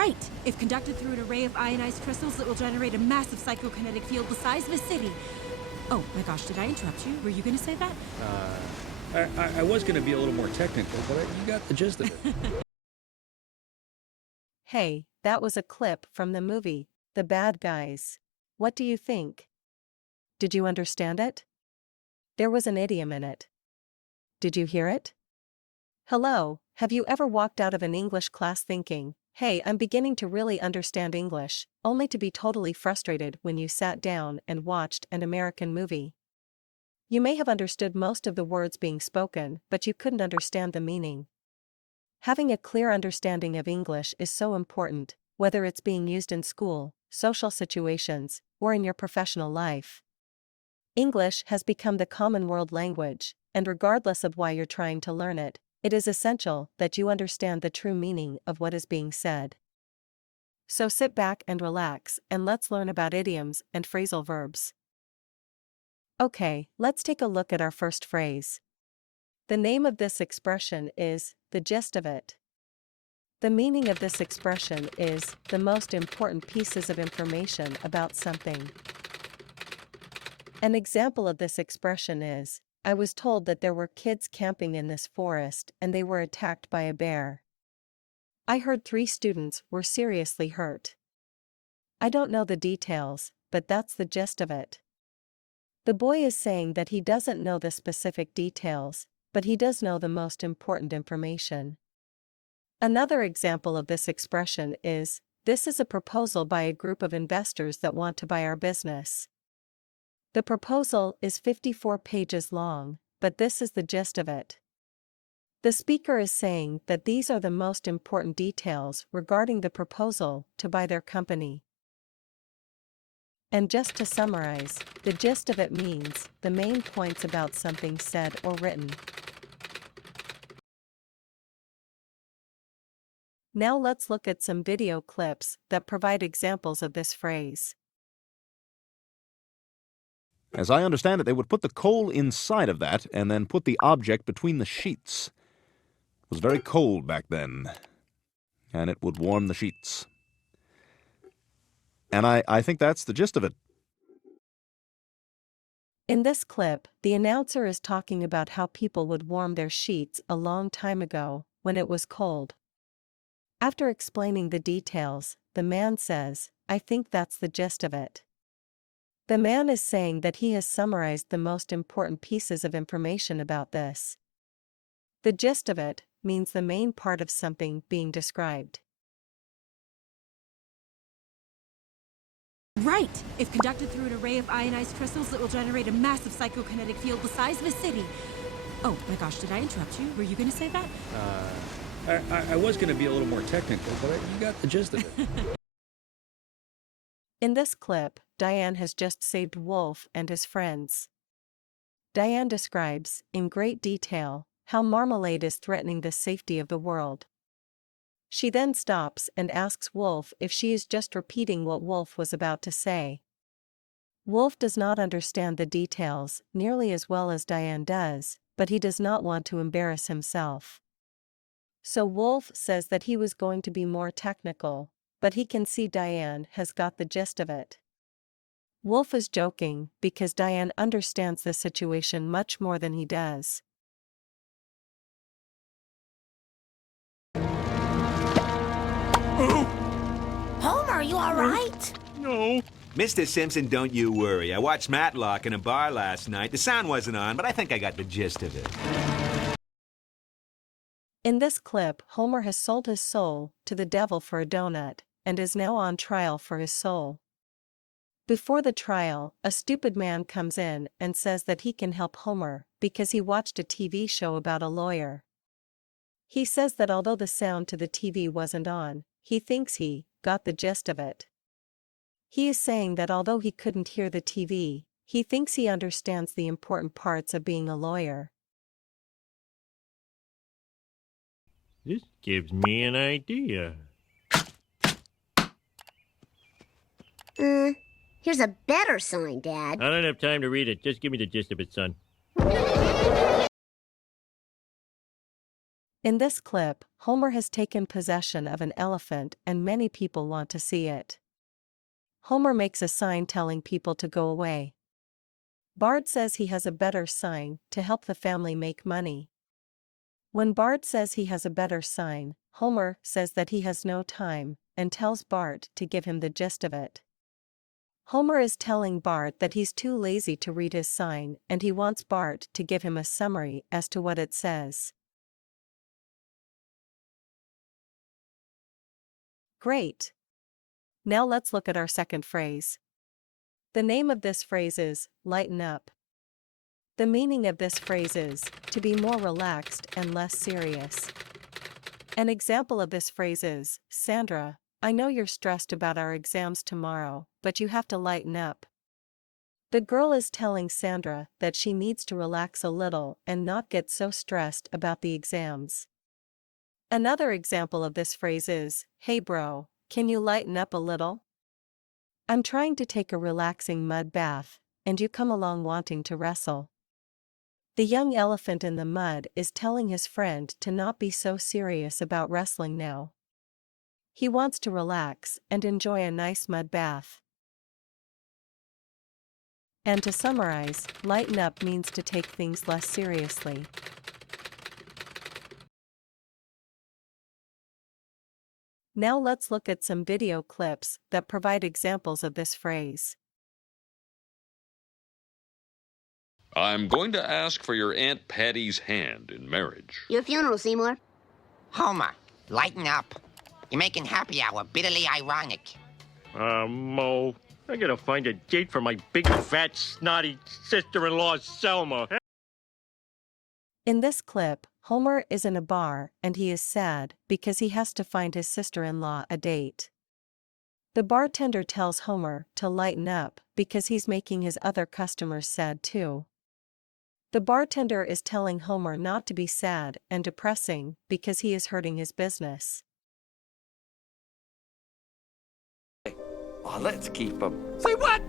Right! If conducted through an array of ionized crystals, it will generate a massive psychokinetic field the size of a city. Oh my gosh, did I interrupt you? Were you going to say that? I was going to be a little more technical, but you got the gist of it. Hey, that was a clip from the movie, The Bad Guys. What do you think? Did you understand it? There was an idiom in it. Did you hear it? Hello, have you ever walked out of an English class thinking, hey, I'm beginning to really understand English, only to be totally frustrated when you sat down and watched an American movie? You may have understood most of the words being spoken, but you couldn't understand the meaning. Having a clear understanding of English is so important, whether it's being used in school, social situations, or in your professional life. English has become the common world language, and regardless of why you're trying to learn it, it is essential that you understand the true meaning of what is being said. So sit back and relax, and let's learn about idioms and phrasal verbs. Okay, let's take a look at our first phrase. The name of this expression is the gist of it. The meaning of this expression is the most important pieces of information about something. An example of this expression is, I was told that there were kids camping in this forest and they were attacked by a bear. I heard 3 students were seriously hurt. I don't know the details, but that's the gist of it. The boy is saying that he doesn't know the specific details, but he does know the most important information. Another example of this expression is, this is a proposal by a group of investors that want to buy our business. The proposal is 54 pages long, but this is the gist of it. The speaker is saying that these are the most important details regarding the proposal to buy their company. And just to summarize, the gist of it means the main points about something said or written. Now let's look at some video clips that provide examples of this phrase. As I understand it, they would put the coal inside of that and then put the object between the sheets. It was very cold back then, and it would warm the sheets. And I think that's the gist of it. In this clip, the announcer is talking about how people would warm their sheets a long time ago, when it was cold. After explaining the details, the man says, I think that's the gist of it. The man is saying that he has summarized the most important pieces of information about this. The gist of it means the main part of something being described. Right! If conducted through an array of ionized crystals, it will generate a massive psychokinetic field the size of a city. Oh my gosh, did I interrupt you? Were you going to say that? I was going to be a little more technical, but you got the gist of it. In this clip, Diane has just saved Wolf and his friends. Diane describes, in great detail, how marmalade is threatening the safety of the world. She then stops and asks Wolf if she is just repeating what Wolf was about to say. Wolf does not understand the details nearly as well as Diane does, but he does not want to embarrass himself. So Wolf says that he was going to be more technical, but he can see Diane has got the gist of it. Wolf is joking because Diane understands the situation much more than he does. Homer, are you all right? No. Mr. Simpson, don't you worry. I watched Matlock in a bar last night. The sound wasn't on, but I think I got the gist of it. In this clip, Homer has sold his soul to the devil for a donut, and is now on trial for his soul. Before the trial, a stupid man comes in and says that he can help Homer because he watched a TV show about a lawyer. He says that although the sound to the TV wasn't on, he thinks he got the gist of it. He is saying that although he couldn't hear the TV, he thinks he understands the important parts of being a lawyer. This gives me an idea. Here's a better sign, Dad. I don't have time to read it. Just give me the gist of it, son. In this clip, Homer has taken possession of an elephant and many people want to see it. Homer makes a sign telling people to go away. Bart says he has a better sign to help the family make money. When Bart says he has a better sign, Homer says that he has no time and tells Bart to give him the gist of it. Homer is telling Bart that he's too lazy to read his sign and he wants Bart to give him a summary as to what it says. Great! Now let's look at our second phrase. The name of this phrase is, lighten up. The meaning of this phrase is, to be more relaxed and less serious. An example of this phrase is, Sandra, I know you're stressed about our exams tomorrow, but you have to lighten up. The girl is telling Sandra that she needs to relax a little and not get so stressed about the exams. Another example of this phrase is, hey bro, can you lighten up a little? I'm trying to take a relaxing mud bath, and you come along wanting to wrestle. The young elephant in the mud is telling his friend to not be so serious about wrestling now. He wants to relax and enjoy a nice mud bath. And to summarize, lighten up means to take things less seriously. Now let's look at some video clips that provide examples of this phrase. I'm going to ask for your Aunt Patty's hand in marriage. Your funeral, Seymour. Homer, lighten up. You're making happy hour bitterly ironic. Mo, I gotta find a date for my big, fat, snotty sister-in-law, Selma. In this clip, Homer is in a bar and he is sad because he has to find his sister-in-law a date. The bartender tells Homer to lighten up because he's making his other customers sad too. The bartender is telling Homer not to be sad and depressing because he is hurting his business. Oh, let's keep him. Say what?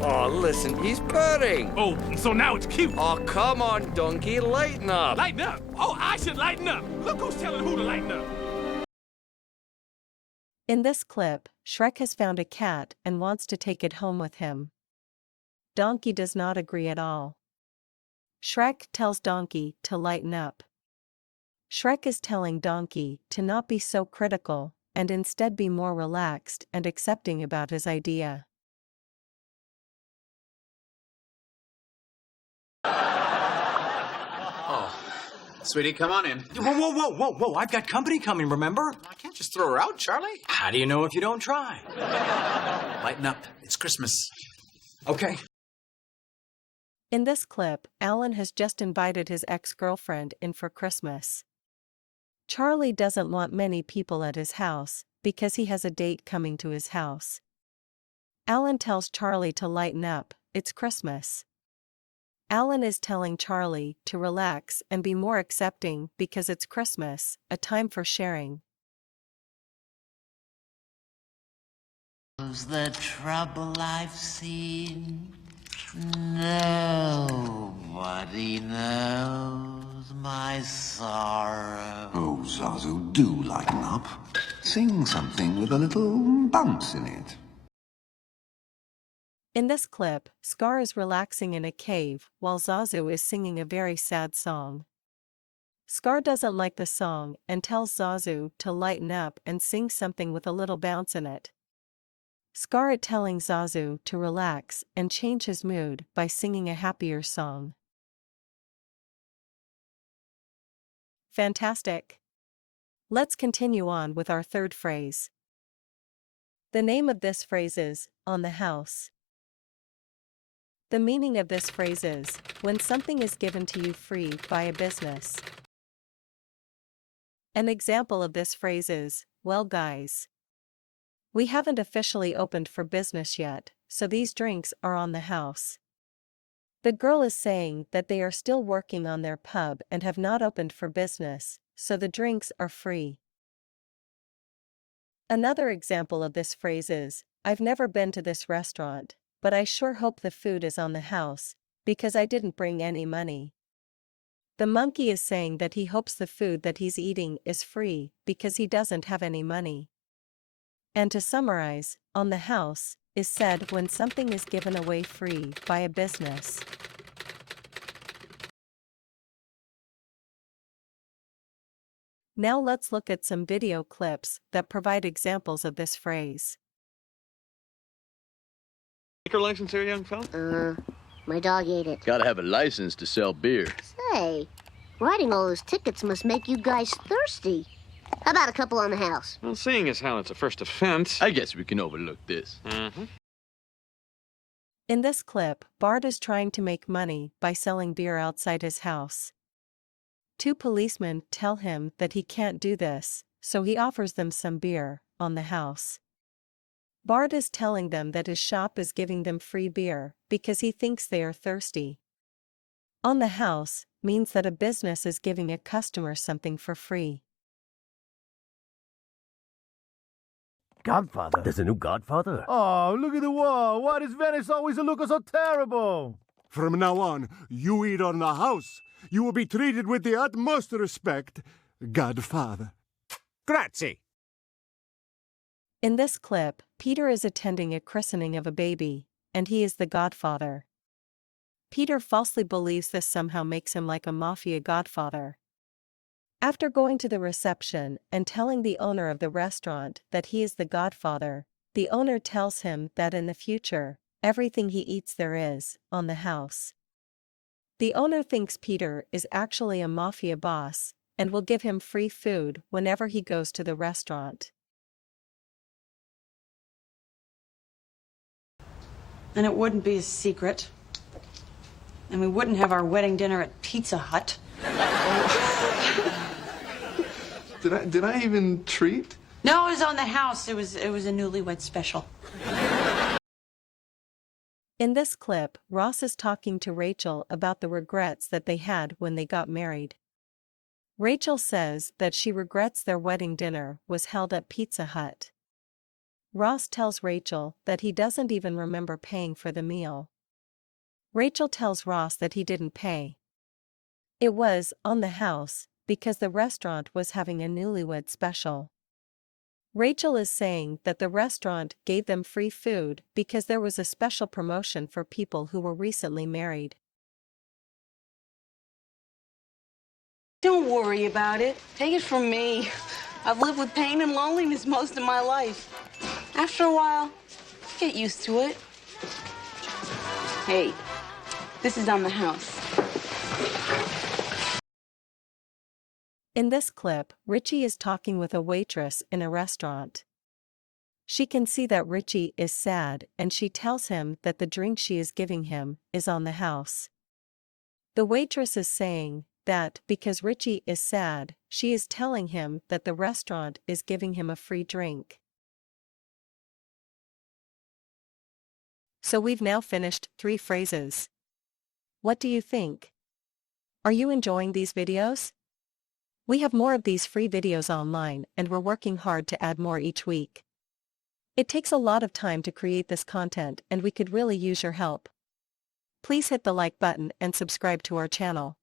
Oh, listen, he's purring. Oh, so now it's cute. Oh, come on, donkey, lighten up. Lighten up. Oh, I should lighten up. Look who's telling who to lighten up. In this clip, Shrek has found a cat and wants to take it home with him. Donkey does not agree at all. Shrek tells Donkey to lighten up. Shrek is telling Donkey to not be so critical and instead be more relaxed and accepting about his idea. Oh, sweetie, come on in. Whoa, I've got company coming, remember? I can't just throw her out, Charlie. How do you know if you don't try? Lighten up. It's Christmas. Okay. In this clip, Alan has just invited his ex-girlfriend in for Christmas. Charlie doesn't want many people at his house because he has a date coming to his house. Alan tells Charlie to lighten up, it's Christmas. Alan is telling Charlie to relax and be more accepting because it's Christmas, a time for sharing. The trouble I've seen, nobody knows my sorrow. Oh, Zazu, do lighten up. Sing something with a little bounce in it. In this clip, Scar is relaxing in a cave while Zazu is singing a very sad song. Scar doesn't like the song and tells Zazu to lighten up and sing something with a little bounce in it. Scar is telling Zazu to relax and change his mood by singing a happier song. Fantastic! Let's continue on with our third phrase. The name of this phrase is, on the house. The meaning of this phrase is, when something is given to you free by a business. An example of this phrase is, well guys, we haven't officially opened for business yet, so these drinks are on the house. The girl is saying that they are still working on their pub and have not opened for business, so the drinks are free. Another example of this phrase is, I've never been to this restaurant, but I sure hope the food is on the house, Because I didn't bring any money. The monkey is saying that he hopes the food that he's eating is free because he doesn't have any money. And to summarize, on the house is said when something is given away free by a business. Now let's look at some video clips that provide examples of this phrase. Liquor license here, young fella? My dog ate it. Gotta have a license to sell beer. Say, writing all those tickets must make you guys thirsty. How about a couple on the house? Well, seeing as how it's a first offense, I guess we can overlook this. In this clip, Bart is trying to make money by selling beer outside his house. Two policemen tell him that he can't do this, so he offers them some beer on the house. Bart is telling them that his shop is giving them free beer because he thinks they are thirsty. On the house means that a business is giving a customer something for free. Godfather? There's a new Godfather? Oh, look at the wall. Why does Venice always look so terrible? From now on, you eat on the house. You will be treated with the utmost respect, Godfather. Grazie. In this clip, Peter is attending a christening of a baby, and he is the godfather. Peter falsely believes this somehow makes him like a mafia godfather. After going to the reception and telling the owner of the restaurant that he is the godfather, the owner tells him that in the future, everything he eats there is on the house. The owner thinks Peter is actually a mafia boss and will give him free food whenever he goes to the restaurant. And it wouldn't be a secret. And we wouldn't have our wedding dinner at Pizza Hut. Did I even treat? No, it was on the house. It was a newlywed special. In this clip, Ross is talking to Rachel about the regrets that they had when they got married. Rachel says that she regrets their wedding dinner was held at Pizza Hut. Ross tells Rachel that he doesn't even remember paying for the meal. Rachel tells Ross that he didn't pay. It was on the house because the restaurant was having a newlywed special. Rachel is saying that the restaurant gave them free food because there was a special promotion for people who were recently married. Don't worry about it. Take it from me. I've lived with pain and loneliness most of my life. After a while, get used to it. Hey, this is on the house. In this clip, Richie is talking with a waitress in a restaurant. She can see that Richie is sad and she tells him that the drink she is giving him is on the house. The waitress is saying that because Richie is sad, she is telling him that the restaurant is giving him a free drink. So we've now finished 3 phrases. What do you think? Are you enjoying these videos? We have more of these free videos online and we're working hard to add more each week. It takes a lot of time to create this content and we could really use your help. Please hit the like button and subscribe to our channel.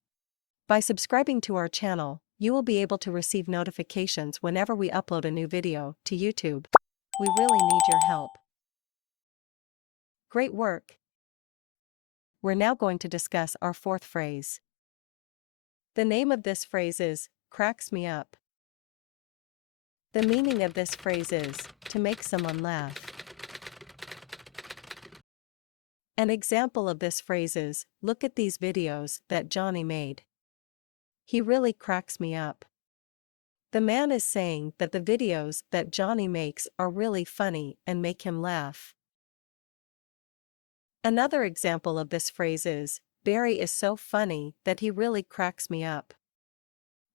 By subscribing to our channel, you will be able to receive notifications whenever we upload a new video to YouTube. We really need your help. Great work! We're now going to discuss our 4th phrase. The name of this phrase is, cracks me up. The meaning of this phrase is, to make someone laugh. An example of this phrase is, look at these videos that Johnny made. He really cracks me up. The man is saying that the videos that Johnny makes are really funny and make him laugh. Another example of this phrase is, Barry is so funny that he really cracks me up.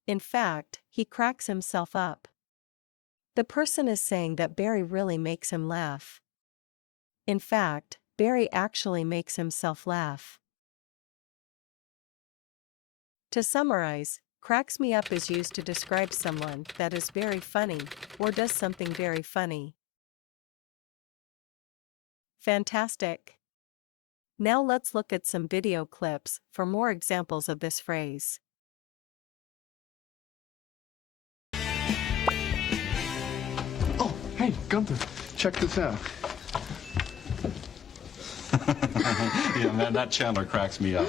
In fact, he cracks himself up. The person is saying that Barry really makes him laugh. In fact, Barry actually makes himself laugh. To summarize, cracks me up is used to describe someone that is very funny or does something very funny. Fantastic! Now let's look at some video clips for more examples of this phrase. Oh, hey, Gunther, check this out. Yeah, man, that Chandler cracks me up.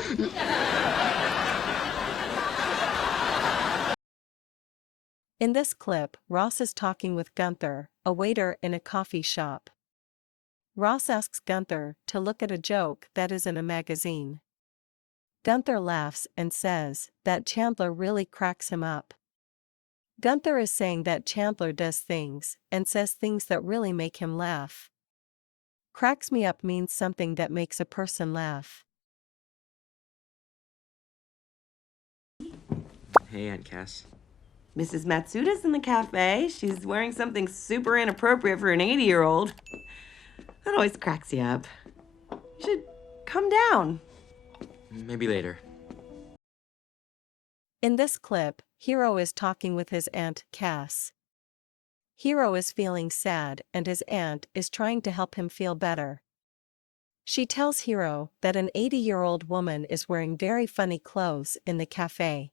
In this clip, Ross is talking with Gunther, a waiter in a coffee shop. Ross asks Gunther to look at a joke that is in a magazine. Gunther laughs and says that Chandler really cracks him up. Gunther is saying that Chandler does things and says things that really make him laugh. Cracks me up means something that makes a person laugh. Hey, Aunt Cass. Mrs. Matsuda's in the cafe. She's wearing something super inappropriate for an 80-year-old. That always cracks you up. You should come down. Maybe later. In this clip, Hero is talking with his Aunt Cass. Hero is feeling sad and his aunt is trying to help him feel better. She tells Hero that an 80-year-old woman is wearing very funny clothes in the cafe.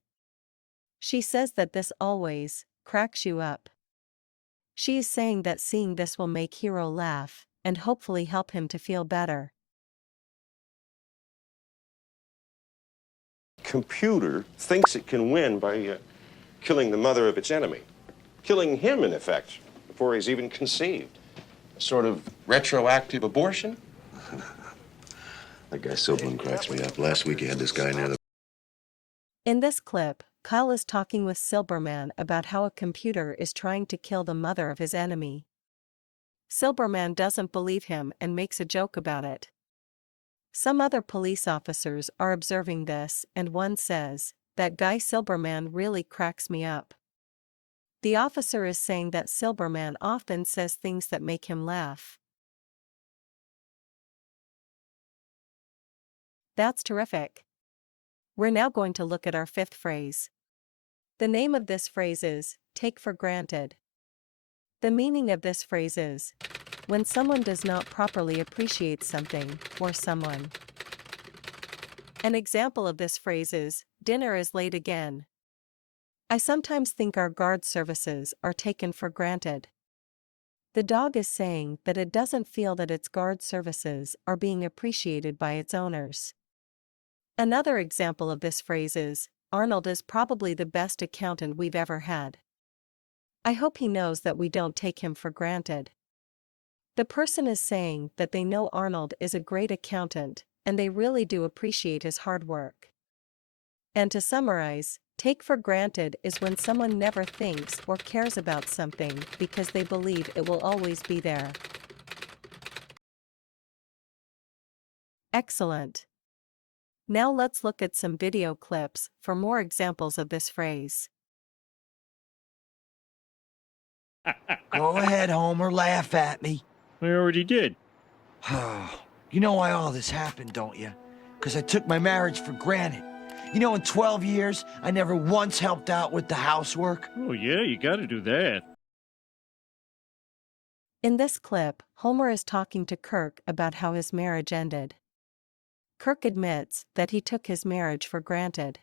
She says that this always cracks you up. She is saying that seeing this will make Hero laugh and hopefully help him to feel better. Computer thinks it can win by killing the mother of its enemy. Killing him, in effect, before he's even conceived. A sort of retroactive abortion? That guy Silverman cracks me up. Last week he had this guy near the... In this clip, Kyle is talking with Silberman about how a computer is trying to kill the mother of his enemy. Silberman doesn't believe him and makes a joke about it. Some other police officers are observing this and one says, "That guy Silberman really cracks me up." The officer is saying that Silberman often says things that make him laugh. That's terrific. We're now going to look at our fifth phrase. The name of this phrase is, take for granted. The meaning of this phrase is, when someone does not properly appreciate something or someone. An example of this phrase is, dinner is late again. I sometimes think our guard services are taken for granted. The dog is saying that it doesn't feel that its guard services are being appreciated by its owners. Another example of this phrase is, Arnold is probably the best accountant we've ever had. I hope he knows that we don't take him for granted. The person is saying that they know Arnold is a great accountant, and they really do appreciate his hard work. And to summarize, take for granted is when someone never thinks or cares about something because they believe it will always be there. Excellent. Now let's look at some video clips for more examples of this phrase. Go ahead, Homer, laugh at me. I already did. You know why all this happened, don't you? Because I took my marriage for granted. You know, in 12 years, I never once helped out with the housework. Oh, yeah, you gotta do that. In this clip, Homer is talking to Kirk about how his marriage ended. Kirk admits that he took his marriage for granted.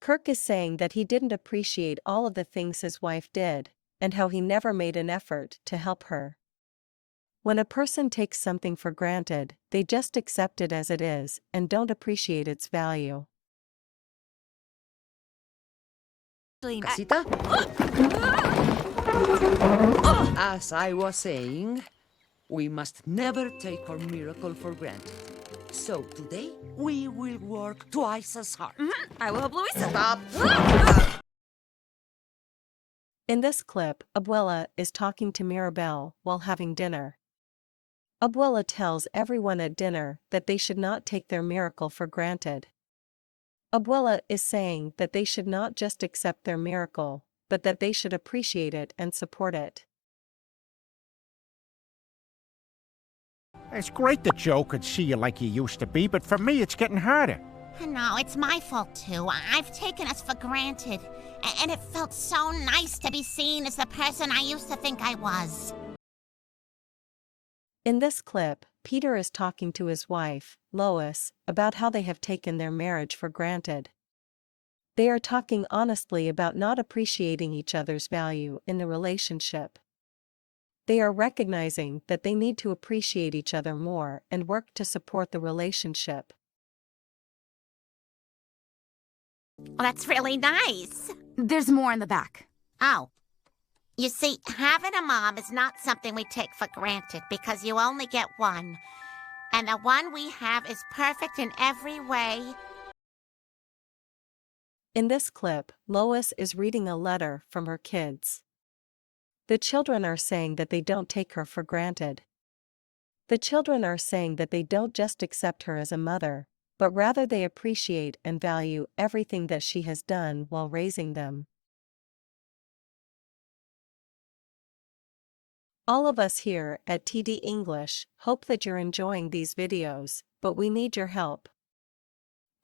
Kirk is saying that he didn't appreciate all of the things his wife did, and how he never made an effort to help her. When a person takes something for granted, they just accept it as it is and don't appreciate its value. Casita? As I was saying, we must never take our miracle for granted. So today, we will work twice as hard. I will help Louisa. Stop! In this clip, Abuela is talking to Mirabelle while having dinner. Abuela tells everyone at dinner that they should not take their miracle for granted. Abuela is saying that they should not just accept their miracle, but that they should appreciate it and support it. It's great that Joe could see you like you used to be, but for me it's getting harder. No, it's my fault too. I've taken us for granted. And it felt so nice to be seen as the person I used to think I was. In this clip, Peter is talking to his wife, Lois, about how they have taken their marriage for granted. They are talking honestly about not appreciating each other's value in the relationship. They are recognizing that they need to appreciate each other more and work to support the relationship. Well, that's really nice. There's more in the back. Oh. You see, having a mom is not something we take for granted because you only get one. And the one we have is perfect in every way. In this clip, Lois is reading a letter from her kids. The children are saying that they don't take her for granted. The children are saying that they don't just accept her as a mother, but rather they appreciate and value everything that she has done while raising them. All of us here at TD English hope that you're enjoying these videos, but we need your help.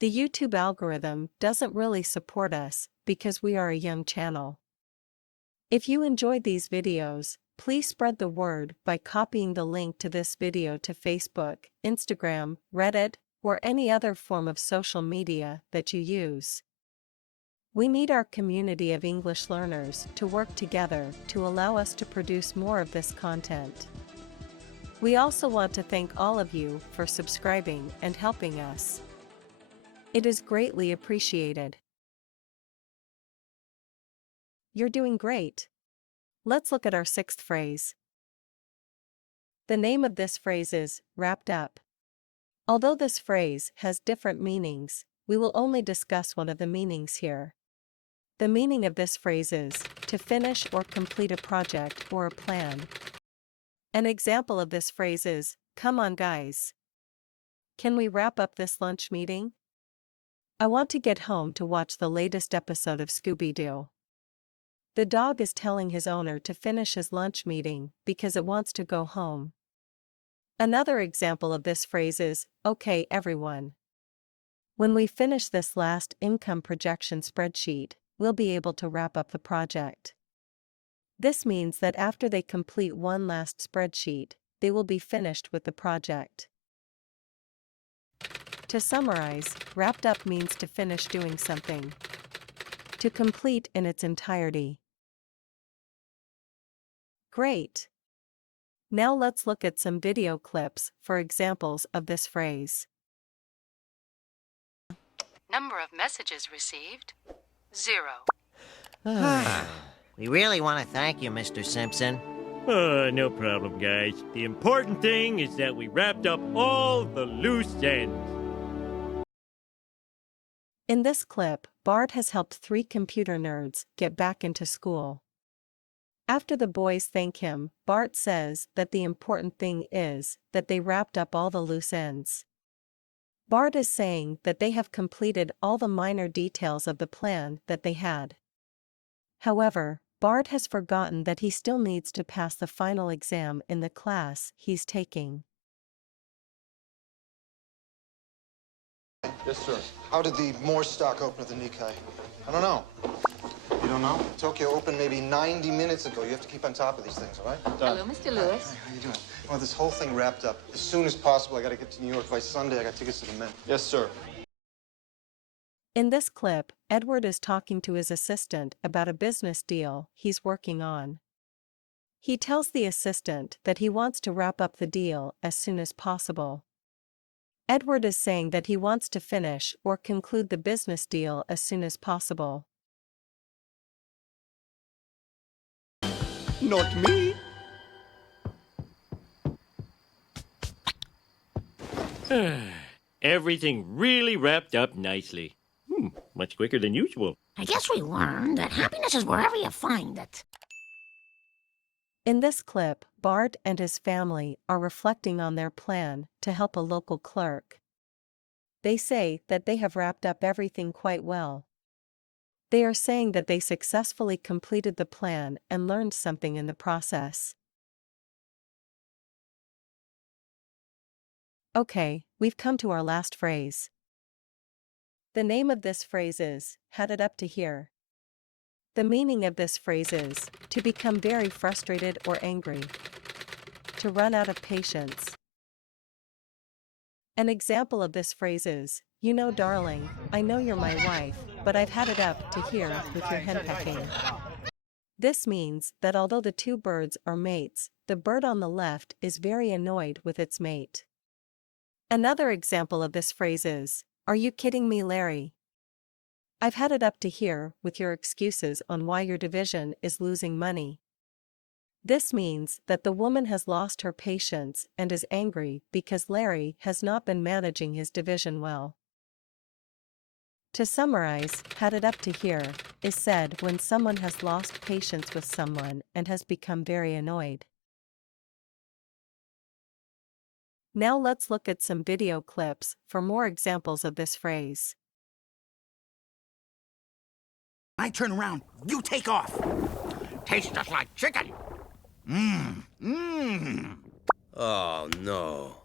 The YouTube algorithm doesn't really support us because we are a young channel. If you enjoyed these videos, please spread the word by copying the link to this video to Facebook, Instagram, Reddit, or any other form of social media that you use. We need our community of English learners to work together to allow us to produce more of this content. We also want to thank all of you for subscribing and helping us. It is greatly appreciated. You're doing great. Let's look at our sixth phrase. The name of this phrase is wrapped up. Although this phrase has different meanings, we will only discuss one of the meanings here. The meaning of this phrase is to finish or complete a project or a plan. An example of this phrase is, "Come on, guys. Can we wrap up this lunch meeting? I want to get home to watch the latest episode of Scooby-Doo." The dog is telling his owner to finish his lunch meeting because it wants to go home. Another example of this phrase is, "Okay, everyone. When we finish this last income projection spreadsheet, we'll be able to wrap up the project." This means that after they complete one last spreadsheet, they will be finished with the project. To summarize, wrapped up means to finish doing something. To complete in its entirety. Great! Now let's look at some video clips for examples of this phrase. Number of messages received, 0. We really want to thank you, Mr. Simpson. No problem, guys. The important thing is that we wrapped up all the loose ends. In this clip, Bart has helped 3 computer nerds get back into school. After the boys thank him, Bart says that the important thing is that they wrapped up all the loose ends. Bart is saying that they have completed all the minor details of the plan that they had. However, Bart has forgotten that he still needs to pass the final exam in the class he's taking. Yes, sir. How did the Moore stock open at the Nikkei? I don't know. You don't know? Tokyo opened maybe 90 minutes ago. You have to keep on top of these things, all right? Hello, Mr. Lewis. Hi, how you doing? I want this whole thing wrapped up as soon as possible. I got to get to New York by Sunday. I got tickets to the Met. Yes, sir. In this clip, Edward is talking to his assistant about a business deal he's working on. He tells the assistant that he wants to wrap up the deal as soon as possible. Edward is saying that he wants to finish or conclude the business deal as soon as possible. Not me. Everything really wrapped up nicely. Much quicker than usual. I guess we learned that happiness is wherever you find it. In this clip, Bart and his family are reflecting on their plan to help a local clerk. They say that they have wrapped up everything quite well. They are saying that they successfully completed the plan and learned something in the process. Okay, we've come to our last phrase. The name of this phrase is, "Had it up to here." The meaning of this phrase is, to become very frustrated or angry. to run out of patience. An example of this phrase is, you know, darling, I know you're my wife, but I've had it up to here with your henpecking. This means that although the two birds are mates, the bird on the left is very annoyed with its mate. Another example of this phrase is, are you kidding me, Larry? I've had it up to here with your excuses on why your division is losing money. This means that the woman has lost her patience and is angry because Larry has not been managing his division well. To summarize, had it up to here is said when someone has lost patience with someone and has become very annoyed. Now let's look at some video clips for more examples of this phrase. I turn around, you take off. Tastes just like chicken. Oh, no.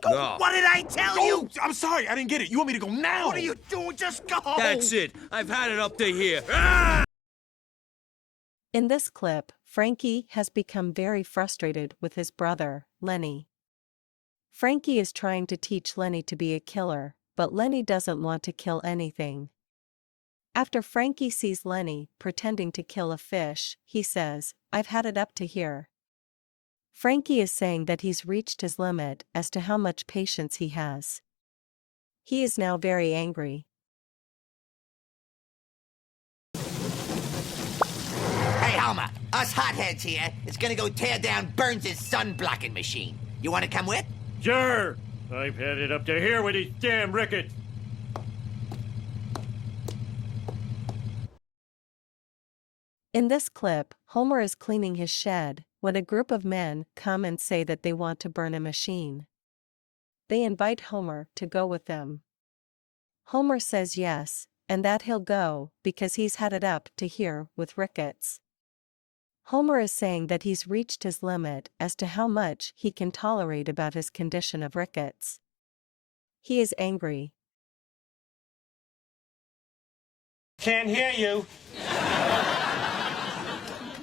Go, No. what did I tell you? I'm sorry, I didn't get it. You want me to go now? What are you doing? Just go. That's it. I've had it up to here. Ah! In this clip, Frankie has become very frustrated with his brother, Lenny. Frankie is trying to teach Lenny to be a killer, but Lenny doesn't want to kill anything. After Frankie sees Lenny pretending to kill a fish, he says, I've had it up to here. Frankie is saying that he's reached his limit as to how much patience he has. He is now very angry. Hey, Homer, us hotheads here is gonna go tear down Burns' sun-blocking machine. You wanna come with? Sure. I've had it up to here with these damn rickets. In this clip, Homer is cleaning his shed when a group of men come and say that they want to burn a machine. They invite Homer to go with them. Homer says yes, and that he'll go because he's had it up to here with rickets. Homer is saying that he's reached his limit as to how much he can tolerate about his condition of rickets. He is angry. Can't hear you.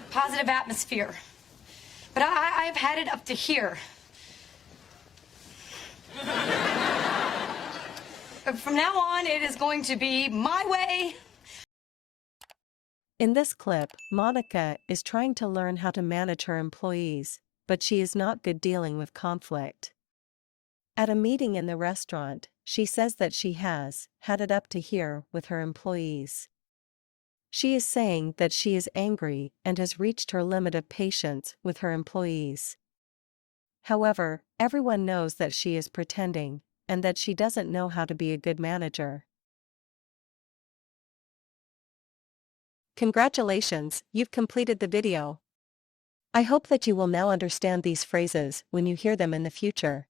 Positive atmosphere. But I've had it up to here. From now on, it is going to be my way. In this clip, Monica is trying to learn how to manage her employees, but she is not good dealing with conflict. At a meeting in the restaurant, she says that she has had it up to here with her employees. She is saying that she is angry and has reached her limit of patience with her employees. However, everyone knows that she is pretending, and that she doesn't know how to be a good manager. Congratulations, you've completed the video. I hope that you will now understand these phrases when you hear them in the future.